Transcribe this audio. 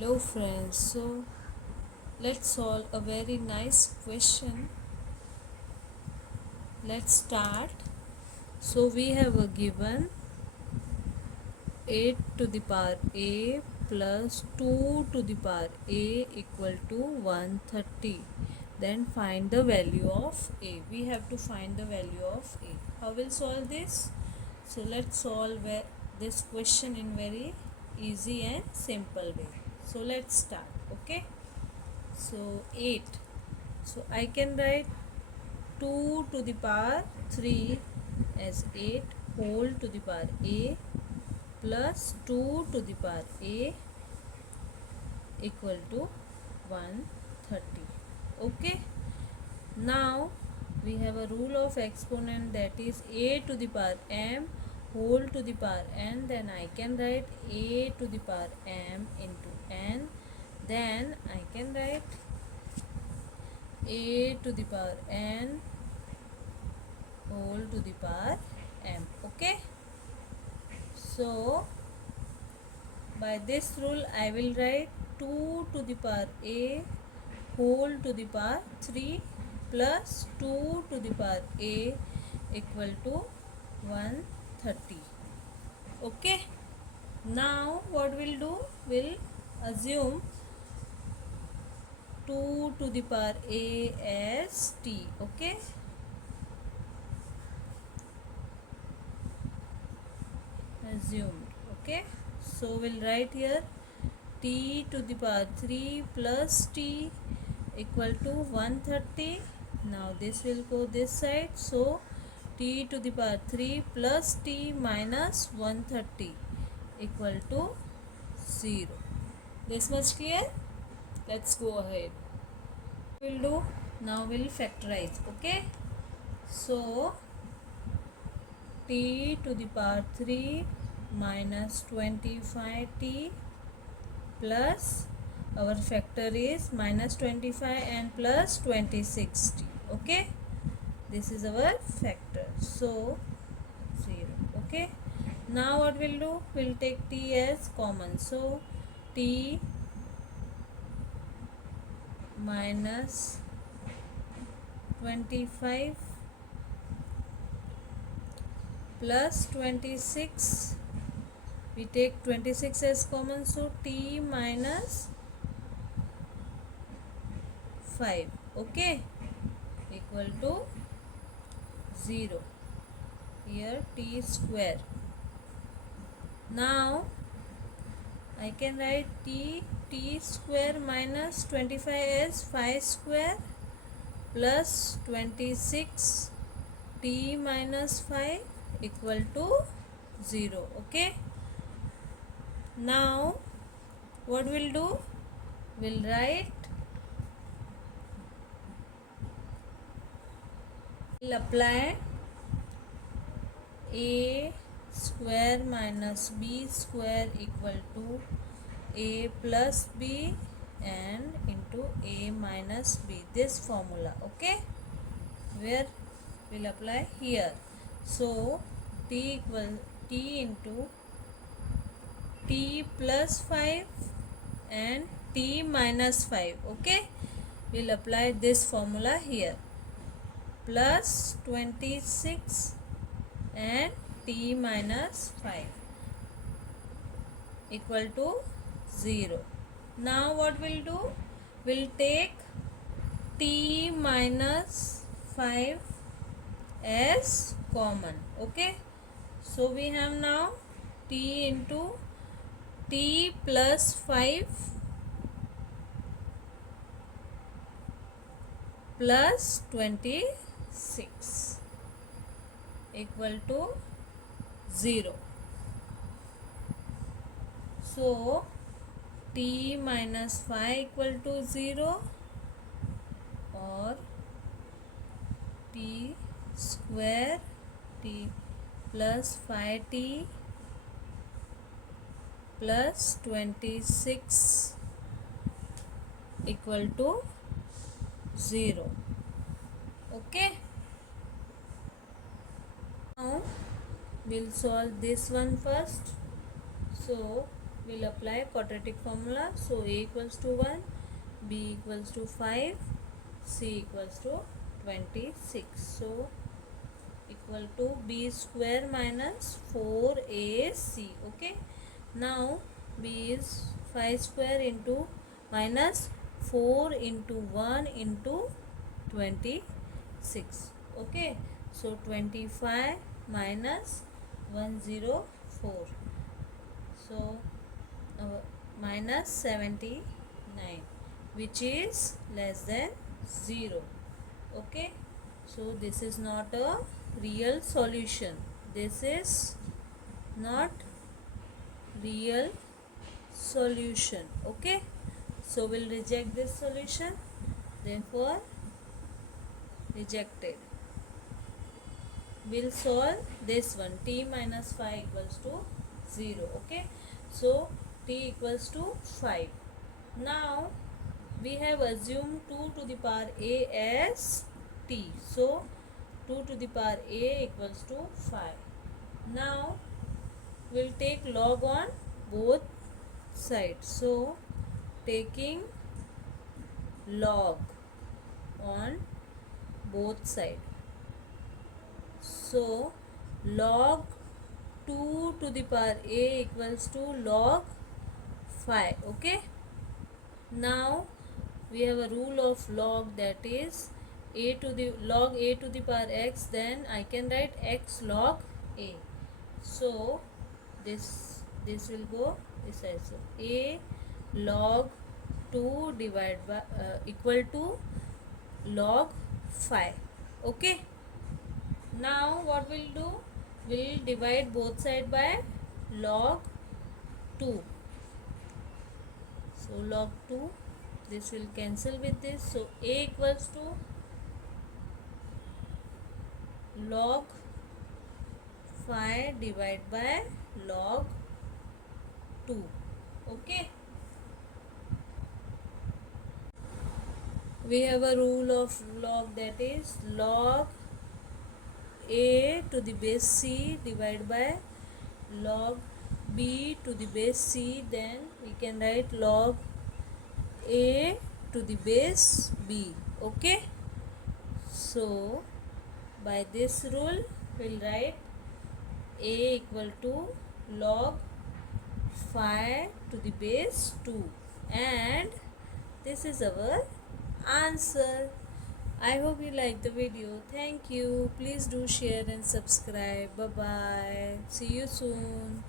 Hello friends, so let's solve a very nice question. Let's start. So we have a given 8 to the power a plus 2 to the power a equal to 130. Then find the value of a. We have to find the value of a. How will solve this? So let's solve this question in very easy and simple way. So let's start. Okay. So 8. So I can write 2 to the power 3 as 8 whole to the power a plus 2 to the power a equal to 130. Okay. Now we have a rule of exponent, that is a to the power m whole to the power n. Then I can write a to the power m into n. Then I can write a to the power n whole to the power m. Okay. So by this rule I will write 2 to the power a whole to the power 3 plus 2 to the power a equal to 130. Okay. Now what we'll do, we'll assume 2 to the power a as t. Okay. Assumed. Okay. So we'll write here t to the power 3 plus t equal to 130. Now this will go this side. So t to the power 3 plus t minus 130 equal to 0. This much clear? Let's go ahead. We'll do, now we'll factorize. Okay. So t to the power 3 minus 25t plus our factor is minus 25 and plus 26t. Okay, this is our factor, so 0. Okay, now what we'll do, we'll take t as common. So t minus 25 plus 26, we take 26 as common, so t minus 5, okay, equal to 0. Here t square. Now I can write t square minus 25 as 5 square plus 26 t minus 5 equal to 0. Okay. Now what we'll do, we'll write, we'll apply a square minus b square equal to a plus b and into a minus b, this formula. Okay, where we'll apply here. So t equal t into t plus 5 and t minus 5. Okay, we'll apply this formula here, plus 26 and t minus 5 equal to 0. Now what we'll do, we'll take t minus 5 as common. Okay, so we have now t into t plus 5 plus 26 equal to 0. So t minus 5 equal to 0 or t square t plus 5t plus 26 equal to 0. Okay. Now we'll solve this one first. So we'll apply quadratic formula. So a equals to 1, b equals to 5, c equals to 26. So equal to b square minus 4ac. Okay. Now b is 5 square into minus 4 into 1 into 26. Okay. So 25 minus 104. So minus 79, which is less than 0. Okay. So this is not a real solution. This is not real solution. Okay. So we'll reject this solution. Therefore rejected. We'll solve this one. T minus 5 equals to 0. Okay. So t equals to 5. Now we have assumed 2 to the power a as t. So 2 to the power a equals to 5. Now we'll take log on both sides. So taking log on both sides. So log 2 to the power a equals to log 5. Okay. Now we have a rule of log, that is a to the log a to the power x, then I can write x log a. So this will go this side. So a log 2 divided by equal to log 5. Okay. Now what we'll do, we'll divide both sides by log 2. So log 2, this will cancel with this. So a equals to log 5 divided by log 2. Okay. We have a rule of log, that is log a to the base c divided by log b to the base c. Then we can write log a to the base b. Okay. So by this rule we'll write a equal to log 5 to the base 2, and this is our answer. I hope you like the video. Thank you. Please do share and subscribe. Bye bye. See you soon.